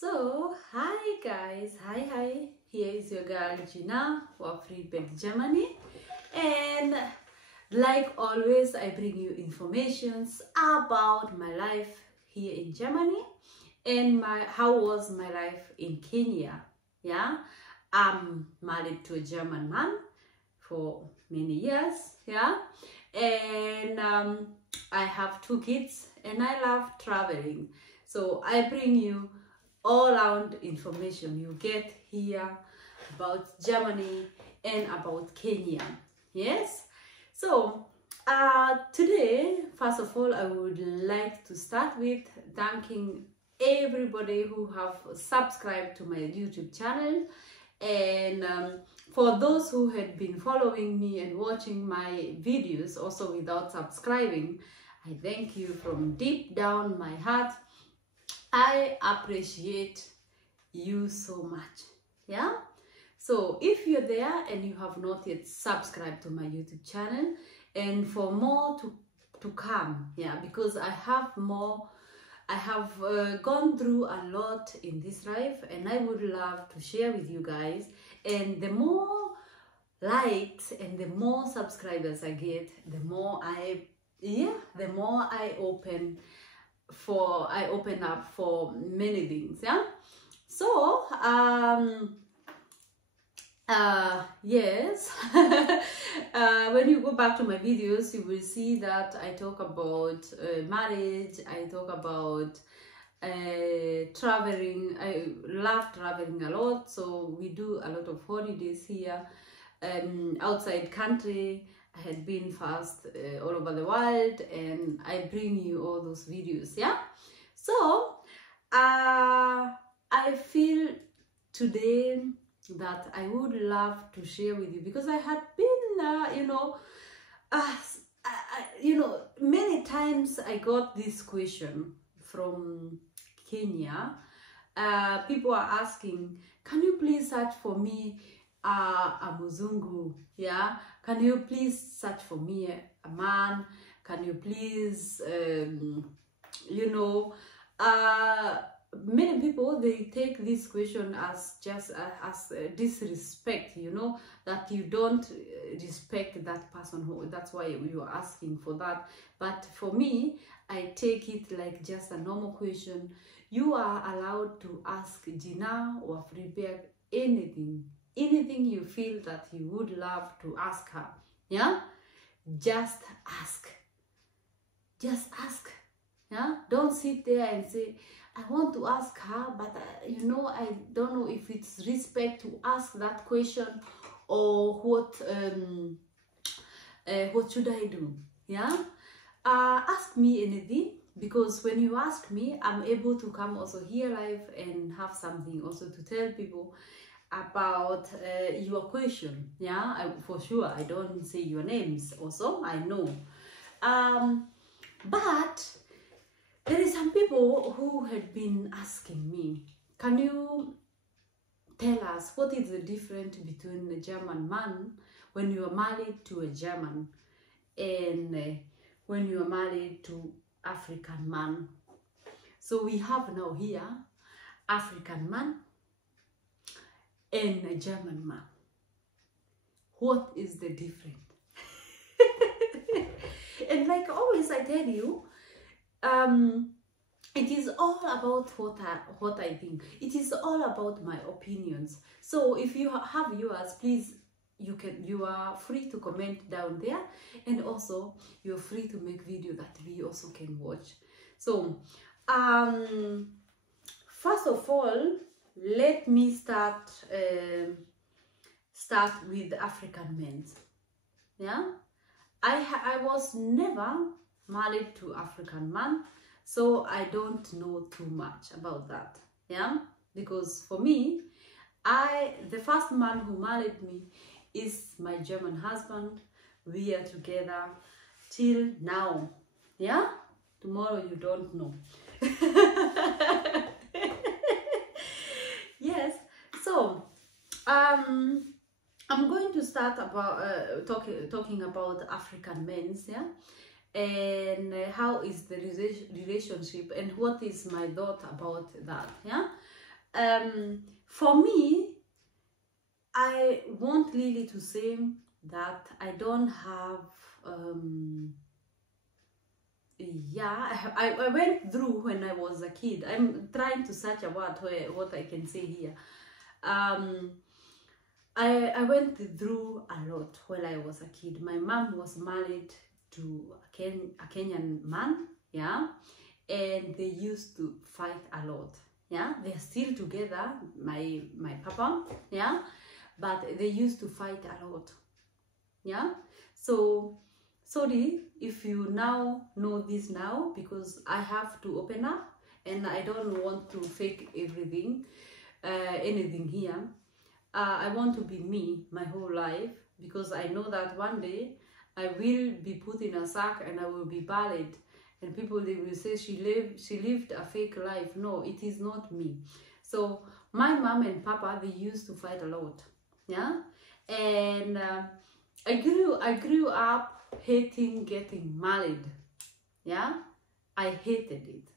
So, hi guys, hi. Here is your girl Gina for Friedberg, Germany. And like always, I bring you informations about my life here in Germany and how was my life in Kenya. Yeah, I'm married to a German man for many years. Yeah, and I have 2 kids and I love traveling. So I bring you all round information you get here about Germany and about Kenya. Yes, so today, first of all, I would like to start with thanking everybody who have subscribed to my YouTube channel, and for those who had been following me and watching my videos also without subscribing, I thank you from deep down my heart. I appreciate you so much. Yeah, so if you're there and you have not yet subscribed to my YouTube channel, and for more to come, yeah, because I have gone through a lot in this life and I would love to share with you guys. And the more likes and the more subscribers I get, the more I open up for many things. Yeah, so yes. When you go back to my videos, you will see that I talk about marriage, I talk about traveling. I love traveling a lot, so we do a lot of holidays here outside country. I had been first all over the world, and I bring you all those videos. Yeah, so I feel today that I would love to share with you, because I had been many times I got this question from Kenya. People are asking, can you please search for me a Muzungu? Yeah, can you please search for me a man? Can you please many people, they take this question as just as disrespect, that you don't respect that person, that's why you are asking for that. But for me, I take it like just a normal question. You are allowed to ask Gina or Friedberg anything you feel that you would love to ask her. Yeah, just ask. Yeah, don't sit there and say, I want to ask her, but I don't know if it's respect to ask that question, or what should I do. Yeah, ask me anything, because when you ask me, I'm able to come also here live and have something also to tell people about your question. Yeah, for sure I don't say your names also, I know, but there is some people who had been asking me, can you tell us what is the difference between a German man when you are married to a German and when you are married to African man? So we have now here African man and a German man. What is the difference? And like always I tell you, it is all about what I think. It is all about my opinions. So if you have yours, please, you are free to comment down there, and also you're free to make video that we also can watch. So first of all, let me start with African men. Yeah, I was never married to African man, so I don't know too much about that. Yeah, because for me, the first man who married me is my German husband. We are together till now. Yeah, tomorrow you don't know. Yes, so I'm going to start about talking about African men. Yeah, and how is the relationship and what is my thought about that. Yeah, For me, I want Lily to say that I don't have yeah, I went through when I was a kid. I'm trying to search a word what I can say here. I went through a lot when I was a kid. My mom was married to a Kenyan man, yeah, and they used to fight a lot, yeah. They're still together, my papa, yeah, but they used to fight a lot, yeah. So sorry if you now know this now, because I have to open up and I don't want to fake everything, anything here. I want to be me my whole life, because I know that one day I will be put in a sack and I will be buried, and people, they will say she lived a fake life. No, it is not me. So my mom and papa, they used to fight a lot, yeah, and I grew up hating getting married, yeah. I hated it.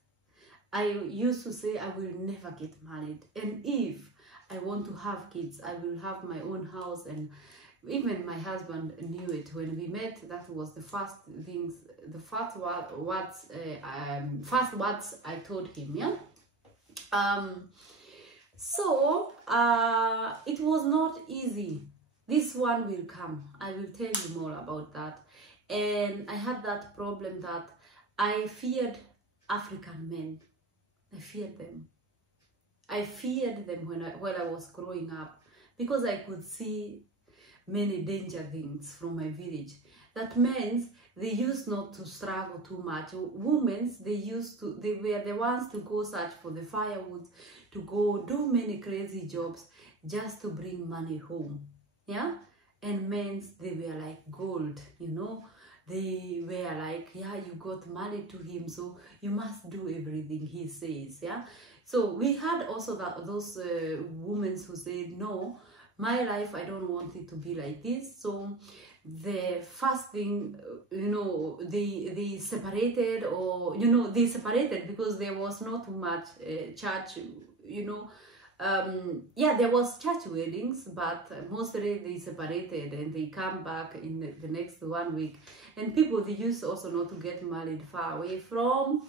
I used to say I will never get married, and if I want to have kids, I will have my own house. And even my husband knew it when we met. That was the first things, the first words I told him, yeah. So it was not easy. This one will come. I will tell you more about that. And I had that problem that I feared African men. I feared them. I feared them when I was growing up, because I could see many danger things from my village. That means they used not to struggle too much. Women, they were the ones to go search for the firewood, to go do many crazy jobs just to bring money home, yeah. And men, they were like gold, you know. They were like, yeah, you got married to him, so you must do everything he says, yeah. So we had also those women who said, no, my life, I don't want it to be like this. So the first thing, you know, they separated, or, you know, they separated because there was not too much church, you know. Yeah, there was church weddings, but mostly they separated and they come back in the next 1 week. And people, they used also not to get married far away from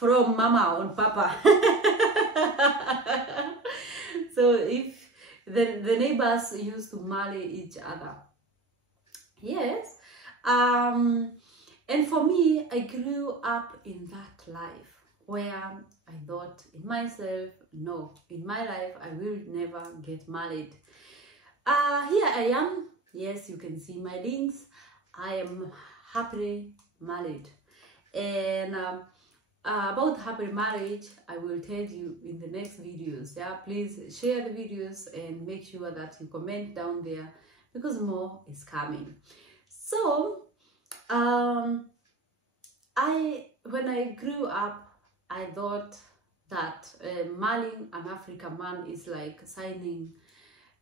mama and papa. So if the neighbors used to marry each other, yes. And for me, I grew up in that life where I thought in myself, no, in my life I will never get married. Here I am. Yes, you can see my links. I am happily married. And about happy marriage, I will tell you in the next videos, yeah. Please share the videos and make sure that you comment down there, because more is coming. So when I grew up, I thought that marrying an African man is like signing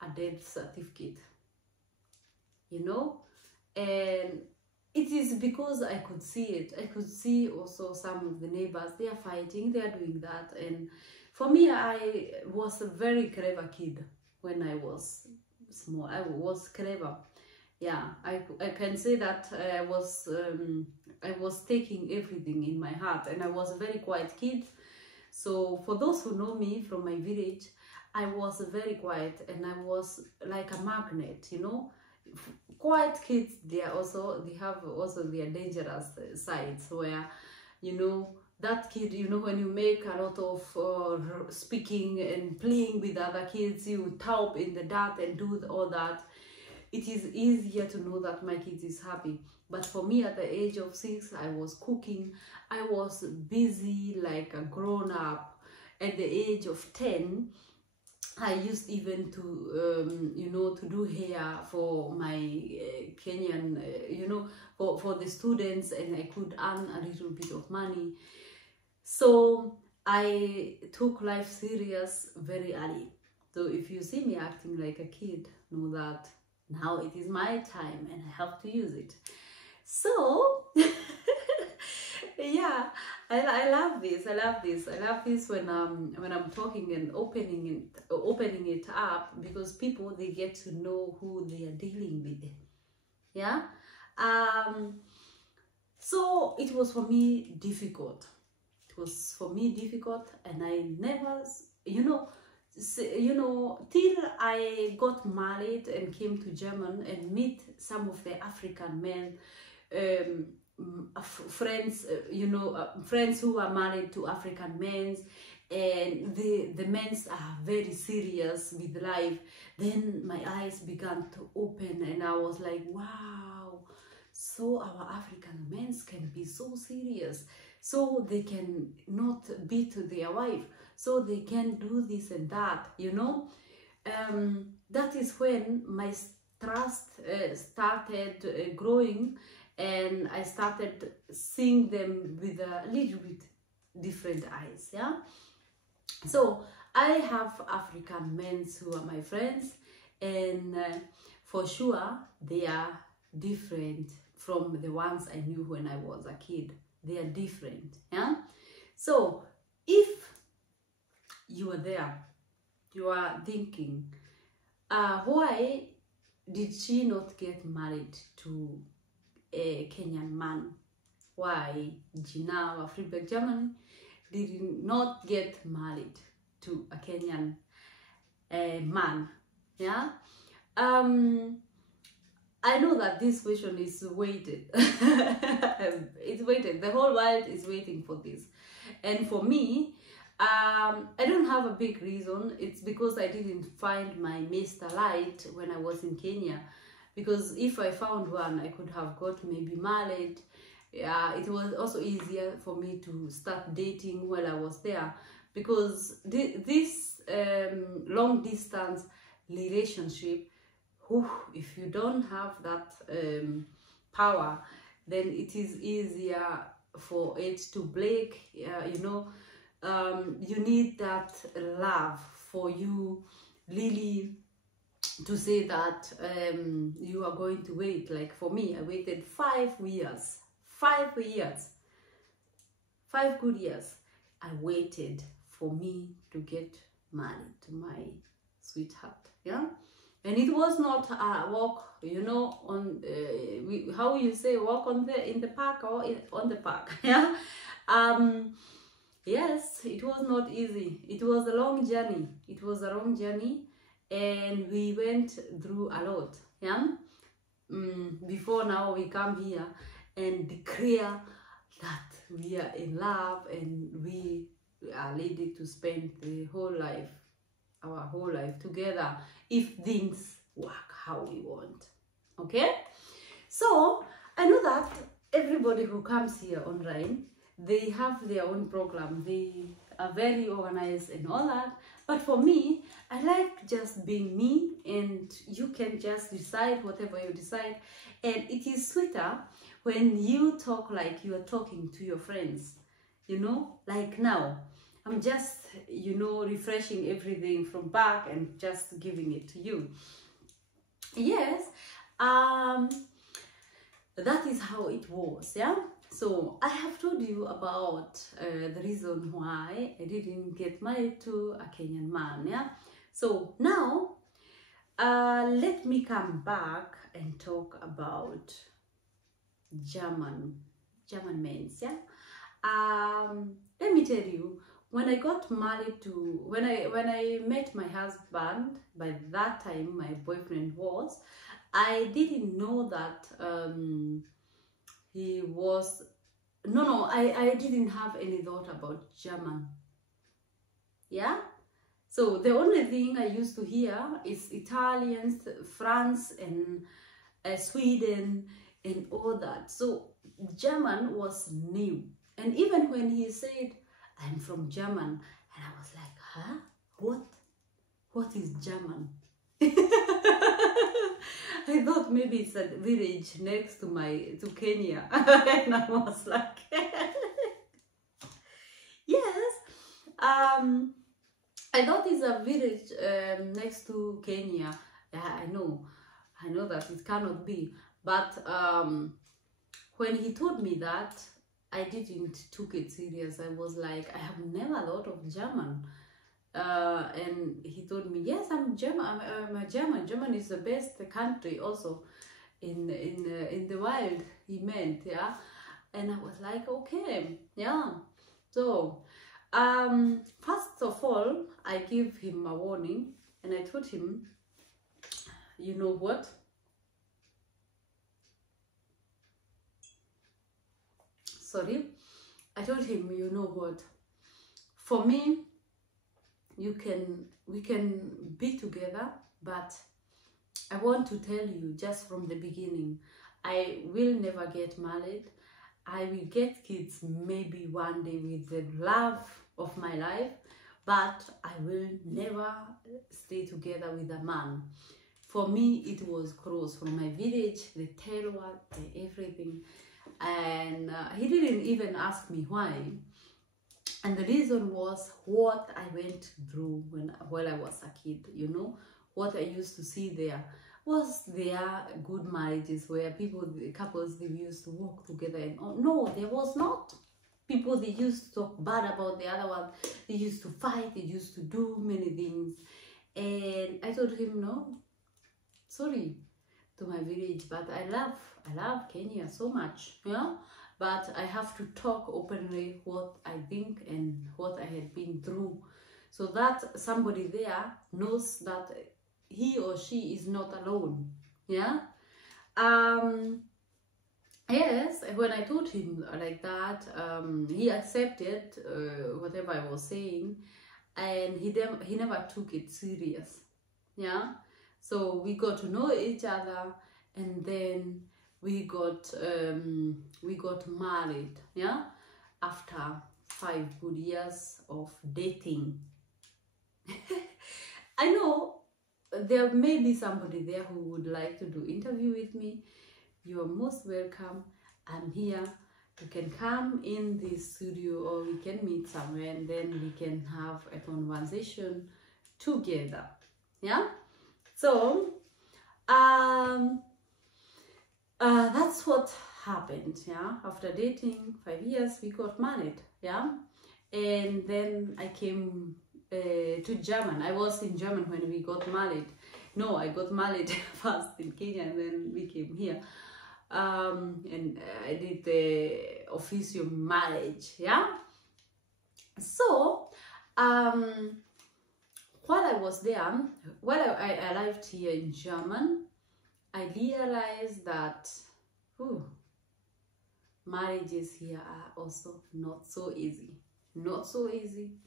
a death certificate, you know. And it is because I could see it. I could see also some of the neighbors, they are fighting, they are doing that. And for me, I was a very clever kid when I was small. I was clever. Yeah, I can say that I was taking everything in my heart, and I was a very quiet kid. So for those who know me from my village, I was very quiet, and I was like a magnet, you know. Quiet kids, they have also their dangerous sides, where, you know, that kid, you know, when you make a lot of speaking and playing with other kids, you taup in the dirt and do all that, it is easier to know that my kid is happy. But for me, at the age of 6, I was cooking. I was busy like a grown-up. At the age of 10, I used even to, you know, to do hair for my Kenyan, you know, for the students, and I could earn a little bit of money. So I took life serious very early. So if you see me acting like a kid, know that now it is my time and I have to use it. So Yeah, I love this. I love this. I love this when I'm talking and opening it up, because people, they get to know who they are dealing with. Yeah. Um. So it was for me difficult. It was for me difficult, and I never, till I got married and came to Germany and meet some of the African men, friends, friends who are married to African men, and the men are very serious with life. Then my eyes began to open, and I was like, wow, so our African men can be so serious, so they can not beat their wife, so they can do this and that, that is when my trust started growing, and I started seeing them with a little bit different eyes. Yeah. So I have African men who are my friends, and for sure they are different from the ones I knew when I was a kid. They are different. Yeah. So if you are there, you are thinking, why did she not get married to a Kenyan man? Why Gina of Friedberg, Germany, did not get married to a Kenyan man? Yeah. I know that this question is waited. It's waited. The whole world is waiting for this. And for me, I don't have a big reason. It's because I didn't find my Mr. Light when I was in Kenya. Because if I found one, I could have got maybe married. It was also easier for me to start dating while I was there. Because this long distance relationship, if you don't have that power, then it is easier for it to break. You need that love for you really to say that you are going to wait. Like for me, I waited 5 years. 5 years. 5 good years. I waited for me to get married to my sweetheart. Yeah. And it was not a walk, on how you say, walk in the park or on the park. Yeah. Yes, it was not easy. It was a long journey. It was a long journey, and we went through a lot. Yeah. Before now we come here and declare that we are in love and we are ready to spend our whole life together, if things work how we want. Okay. So I know that everybody who comes here online, they have their own program. They are very organized and all that. But for me, I like just being me, and you can just decide whatever you decide. And it is sweeter when you talk like you are talking to your friends, like now. I'm just, refreshing everything from back and just giving it to you. Yes, that is how it was. Yeah. So I have told you about the reason why I didn't get married to a Kenyan man. Yeah. So now, let me come back and talk about German men. Yeah. Let me tell you, when I got married to, when I met my husband, by that time my boyfriend was, I didn't know that he was, I didn't have any thought about German. Yeah. So the only thing I used to hear is Italians, France, and Sweden, and all that. So German was new. And even when he said, I'm from German, and I was like, huh? What is German? I thought maybe it's a village next to Kenya. And I was like, yes. I thought it's a village next to Kenya. Yeah, I know that it cannot be. But when he told me that, I didn't took it serious. I was like, I have never thought of German. And he told me, yes, I'm German. I'm a German. German is the best country also in the world. He meant, yeah. And I was like, okay, yeah. So, first of all, I give him a warning, and I told him, you know what? Sorry, I told him, you know what? For me, we can be together, but I want to tell you just from the beginning, I will never get married. I will get kids maybe one day with the love of my life, but I will never stay together with a man. For me, it was close from my village, the terroir, the everything. And he didn't even ask me why. And the reason was what I went through while I was a kid, you know. What I used to see there was there good marriages where couples, they used to walk together, and no, there was not. People, they used to talk bad about the other one. They used to fight. They used to do many things. And I told him, no, sorry to my village, but I love Kenya so much, yeah. But I have to talk openly what I think and what I had been through, so that somebody there knows that he or she is not alone, yeah. Yes, when I told him like that, he accepted whatever I was saying, and he never took it serious, yeah. So we got to know each other, and then we got married, yeah, after 5 good years of dating. I know there may be somebody there who would like to do interview with me. You are most welcome. I'm here. You can come in the studio, or we can meet somewhere, and then we can have a conversation together, yeah. So that's what happened, yeah. After dating 5 years, we got married, yeah. And then I came to German. I was in German when we got married. No, I got married first in Kenya, and then we came here. And I did the official marriage, yeah. So while I was there, while I arrived here in German, I realized that marriages here are also not so easy. Not so easy.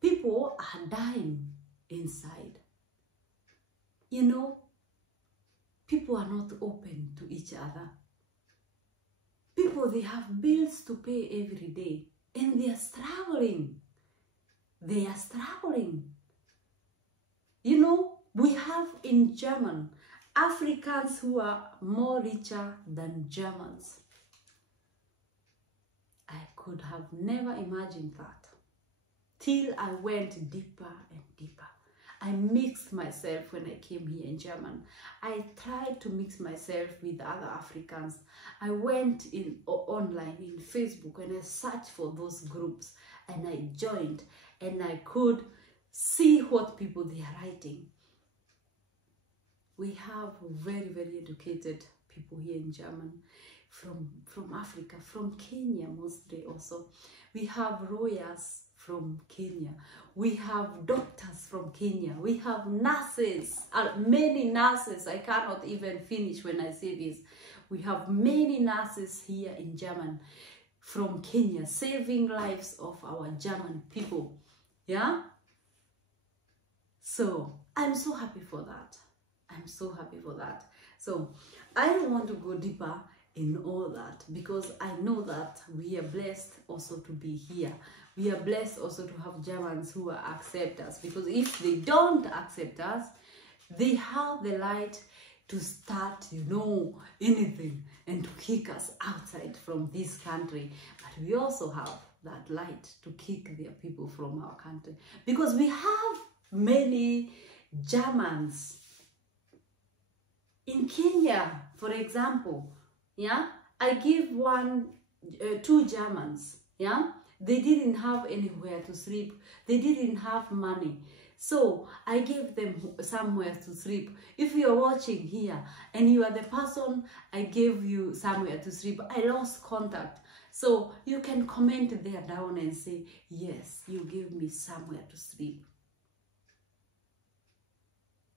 People are dying inside. You know, people are not open to each other. People, they have bills to pay every day, and they are struggling. They are struggling. You know, we have in German Africans who are more richer than Germans. I could have never imagined that, till I went deeper and deeper. I mixed myself when I came here in German. I tried to mix myself with other Africans. I went in online in Facebook, and I searched for those groups, and I joined, and I could see what people they are writing. We have very, very educated people here in German, from Africa, from Kenya mostly also. We have lawyers from Kenya. We have doctors from Kenya. We have nurses, many nurses. I cannot even finish when I say this. We have many nurses here in Germany from Kenya, saving lives of our German people, yeah. So I'm so happy for that. I'm so happy for that. So I don't want to go deeper in all that, because I know that we are blessed also to be here. We are blessed also to have Germans who accept us, because if they don't accept us, they have the right to start, you know, anything and to kick us outside from this country. But we also have that right to kick their people from our country, because we have many Germans in Kenya, for example. Yeah, I give one two Germans, yeah, they didn't have anywhere to sleep, they didn't have money, so I gave them somewhere to sleep. If you are watching here and you are the person I gave you somewhere to sleep, I lost contact, so you can comment there down and say, yes, you gave me somewhere to sleep.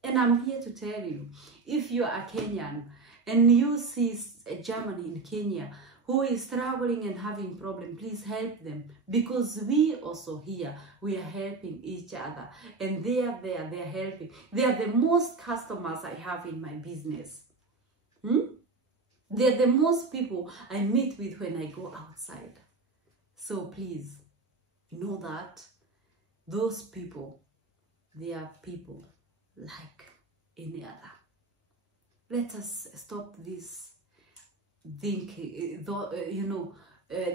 And I'm here to tell you, if you are a Kenyan and you see a German in Kenya who is traveling and having problem, please help them, because we also here, we are helping each other, and they are there, they are helping. They are the most customers I have in my business. They are the most people I meet with when I go outside. So please know that those people, they are people like any other. Let us stop this thinking,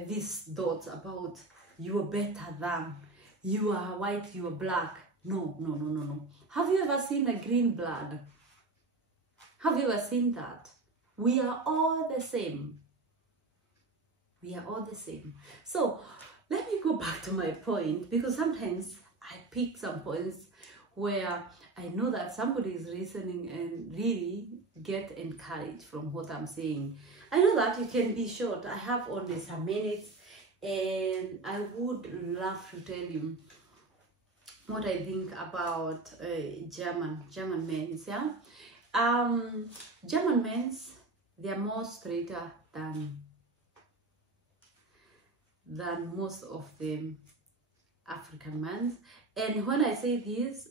these thoughts about you are better than, you are white, you are black. No, no, no, no, no. Have you ever seen a green blood? Have you ever seen that? We are all the same. We are all the same. So let me go back to my point, because sometimes I pick some points where I know that somebody is listening and really get encouraged from what I'm saying. I know that it can be short. I have only some minutes, and I would love to tell you what I think about German men's. Yeah, German men's, they are more straighter than most of the African men's. And when I say this,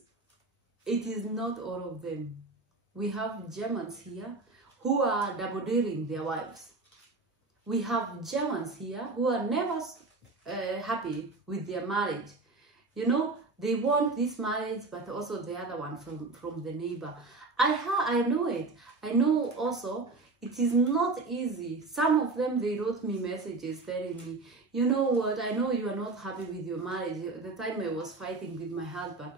it is not all of them. We have Germans here who are double dating their wives. We have Germans here who are never happy with their marriage. You know, they want this marriage, but also the other one from the neighbor. I know it. I know also it is not easy. Some of them, they wrote me messages telling me, you know what, I know you are not happy with your marriage. At the time I was fighting with my husband.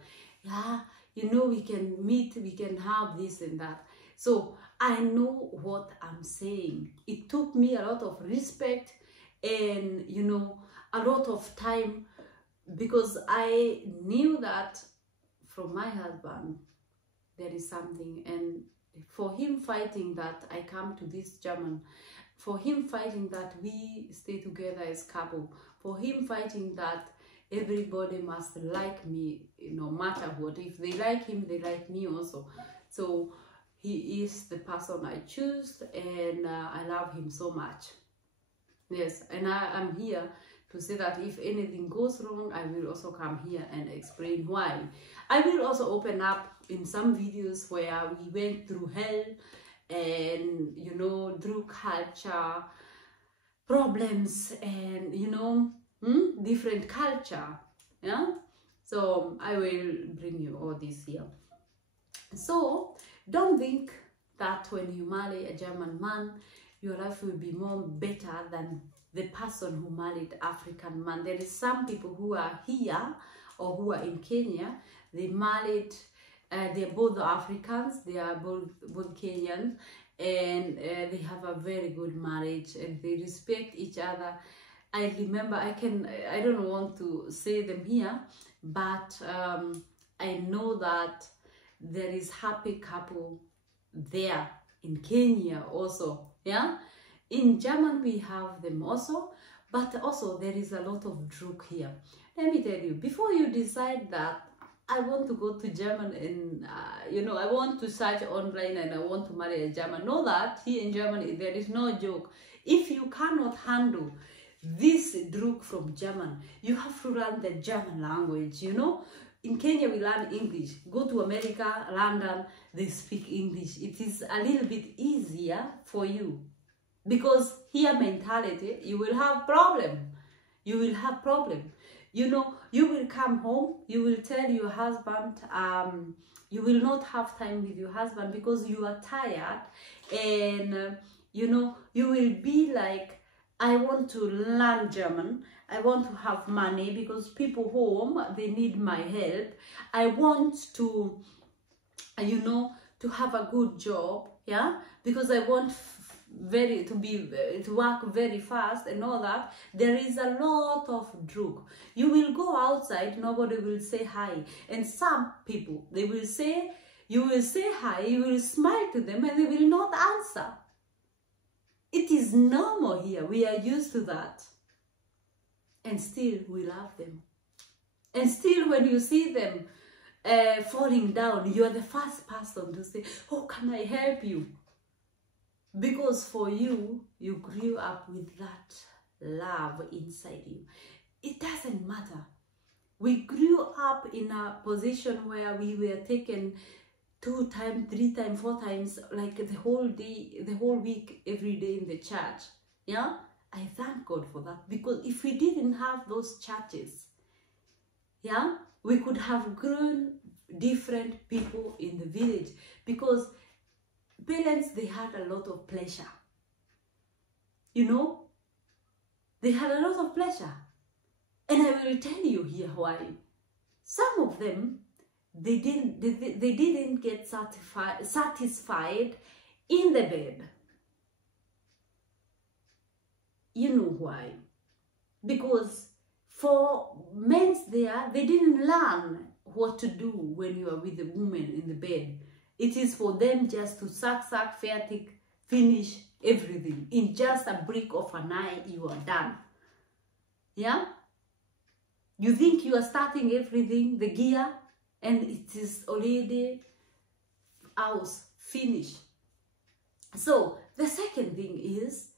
Yeah, you know, we can meet, we can have this and that. So I know what I'm saying. It took me a lot of respect and, you know, a lot of time, because I knew that from my husband there is something, and for him fighting that I come to this German, for him fighting that we stay together as couple, for him fighting that everybody must like me, no matter what. If they like him, they like me also. So he is the person I choose, and I love him so much. Yes, and I'm here to say that if anything goes wrong, I will also come here and explain why. I will also open up in some videos where we went through hell and, you know, through culture problems and, you know, different culture. Yeah, so I will bring you all this here. So don't think that when you marry a German man, your life will be more better than the person who married African man. There is some people who are here or who are in Kenya, they married, they're both Africans, they are both Kenyans, and they have a very good marriage and they respect each other. I remember, I don't want to say them here, but I know that there is happy couple there in Kenya also. Yeah, in German we have them also, but also there is a lot of Druck here. Let me tell you, before you decide that I want to go to German and you know, I want to search online and I want to marry a German, know that here in Germany there is no joke. If you cannot handle this Druck from German, you have to learn the German language. You know, in Kenya we learn English. Go to America, London, they speak English. It is a little bit easier for you, because here mentality, you will have problem. You will have problem. You know, you will come home, you will tell your husband, you will not have time with your husband because you are tired, and you know, you will be like, I want to learn German, I want to have money because people home, they need my help. I want to, you know, to have a good job, yeah, because I want to work very fast and all that, there is a lot of drug. You will go outside, nobody will say hi, and some people, they will say, you will say hi, you will smile to them, and they will not answer. It is normal here. We are used to that, and still we love them. And still, when you see them falling down, you are the first person to say, "Oh, can I help you?" Because for you, you grew up with that love inside you. It doesn't matter. We grew up in a position where we were taken 2 times, 3 times, 4 times, like the whole day, the whole week, every day in the church. Yeah, I thank God for that, because if we didn't have those churches, yeah, we could have grown different people in the village, because parents, they had a lot of pleasure. You know, they had a lot of pleasure. And I will tell you here why. Some of them, they didn't get satisfied in the bed. You know why? Because for men there, they didn't learn what to do when you are with a woman in the bed. It is for them just to suck, finish everything. In just a blink of an eye, you are done. Yeah? You think you are starting everything, the gear, and it is already out, finished. So, the second thing is,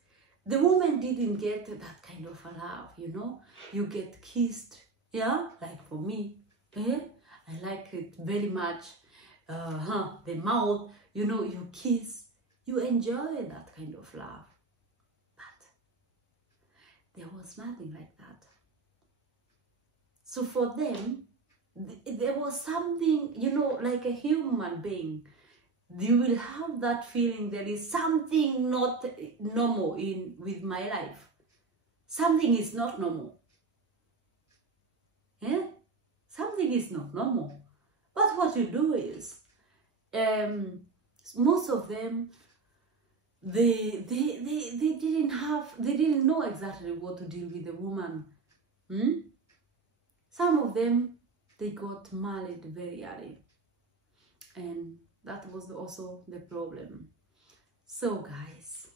the woman didn't get that kind of a love, you know? You get kissed, yeah? Like for me, I like it very much. The mouth, you know, you kiss, you enjoy that kind of love. But there was nothing like that. So for them, there was something, you know, like a human being. You will have that feeling there is something not normal with my life. Something is not normal. Yeah? Something is not normal. But what you do is, most of them, they didn't know exactly what to do with the woman. Some of them, they got married very early, and that was also the problem. So guys,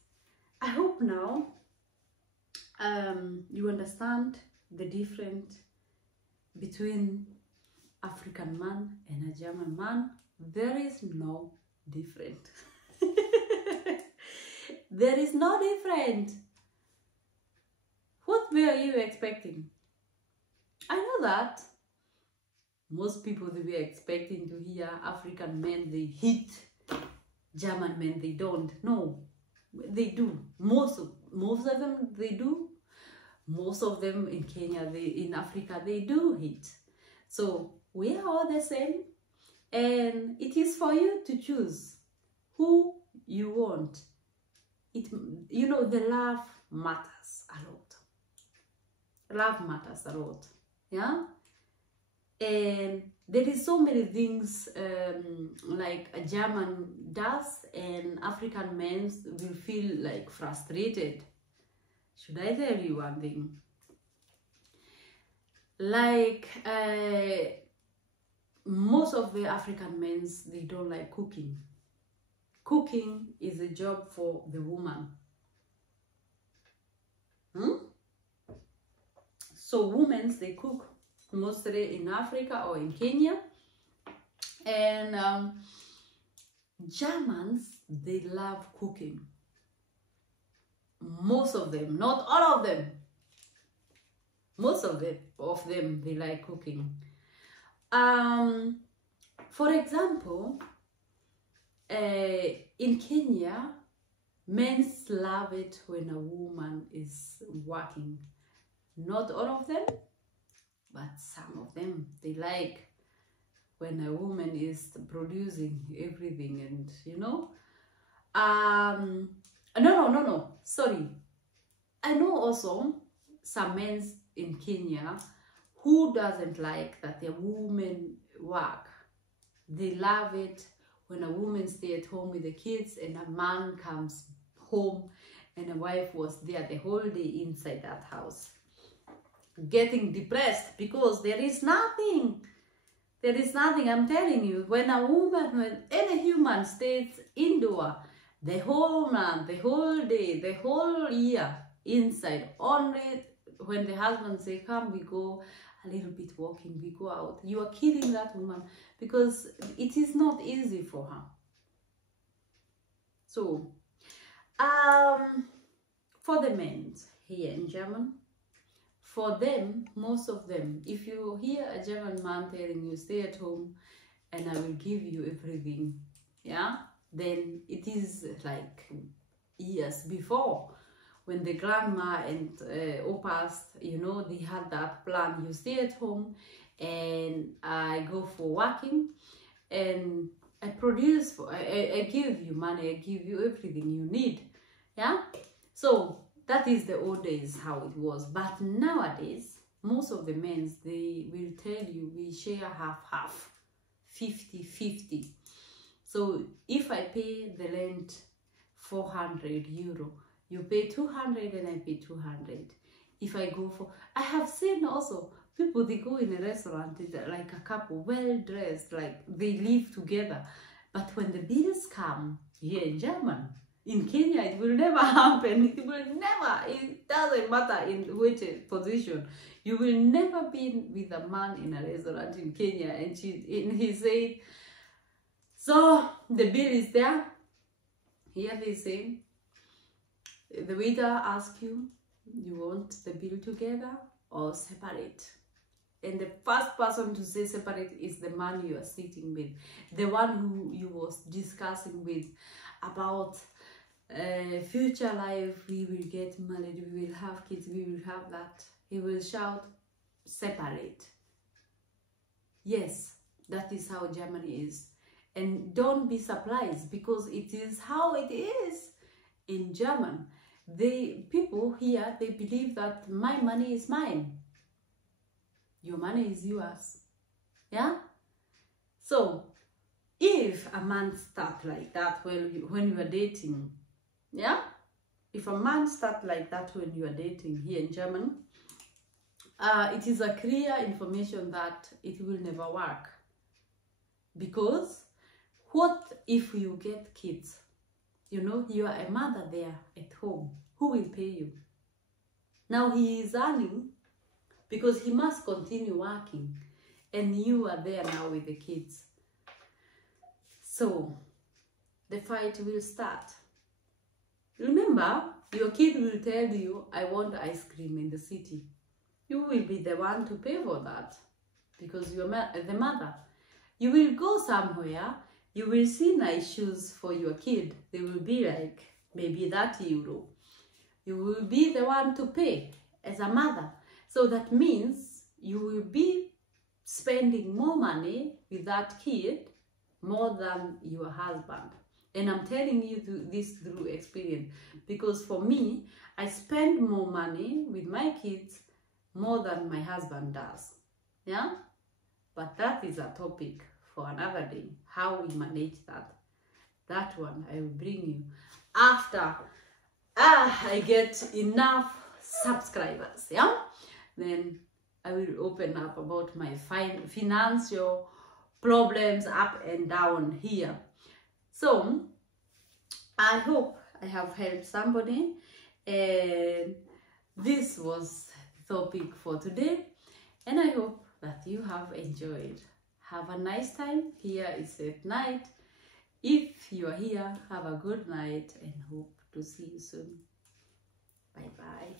I hope now you understand the difference between African man and a German man. There is no different. There is no different. What were you expecting? I know that most people, they were expecting to hear African men, they hit, German men, they don't. No, they do. Most of them, they do. Most of them in Kenya, in Africa, they do hit. So we are all the same, and it is for you to choose who you want. You know, the love matters a lot. Love matters a lot. Yeah? And there is so many things like a German does, and African men will feel like frustrated. Should I tell you one thing? Like most of the African men, they don't like cooking. Cooking is a job for the woman. So women, they cook mostly in Africa or in Kenya. And Germans, they love cooking. Most of them, not all of them. Most of them, they like cooking. For example, in Kenya, men love it when a woman is working. Not all of them, but some of them, they like when a woman is producing everything, and you know. No, sorry. I know also some men in Kenya who doesn't like that a woman work. They love it when a woman stay at home with the kids and a man comes home, and a wife was there the whole day inside that house, getting depressed because there is nothing. There is nothing. I'm telling you, when any human stays indoor the whole month, the whole day, the whole year inside, only when the husband say, come, we go a little bit walking, we go out, you are killing that woman, because it is not easy for her. So, for the men here in Germany, for them, most of them, if you hear a German man telling you, stay at home and I will give you everything, yeah, then it is like years before, when the grandma and opas, you know, they had that plan, you stay at home and I go for working and I produce, I give you money, I give you everything you need, yeah. So that is the old days how it was. But nowadays, most of the men, they will tell you, we share half-half, 50-50. So if I pay the rent 400 euro, you pay 200 and I pay 200. If I go for, I have seen also people, they go in a restaurant, like a couple, well dressed, like they live together. But when the bills come here in Germany, in Kenya, it will never happen. It will never. It doesn't matter in which position. You will never be with a man in a restaurant in Kenya and he said, so the bill is there. Here they say, the waiter asks you, you want the bill together or separate? And the first person to say separate is the man you are sitting with, the one who you was discussing with about future life. We will get married, we will have kids, we will have that. He will shout, separate. Yes, that is how Germany is. And don't be surprised, because it is how it is in German. The people here, they believe that my money is mine, your money is yours, yeah. So if a man starts like that when you are dating, yeah, if a man starts like that when you are dating here in Germany, it is a clear information that it will never work. Because what if you get kids? You know, you are a mother there at home. Who will pay you? Now he is earning because he must continue working, and you are there now with the kids. So the fight will start. Remember, your kid will tell you, I want ice cream in the city. You will be the one to pay for that because you're the mother. You will go somewhere, you will see nice shoes for your kid. They will be like maybe €30. You will be the one to pay as a mother. So that means you will be spending more money with that kid more than your husband. And I'm telling you this through experience, because for me, I spend more money with my kids more than my husband does. Yeah? But that is a topic for another day, how we manage that. That one I will bring you after I get enough subscribers, yeah? Then I will open up about my financial problems up and down here. So I hope I have helped somebody, and this was the topic for today, and I hope that you have enjoyed. Have a nice time. Here it's at night. If you are here, have a good night and hope to see you soon. Bye bye.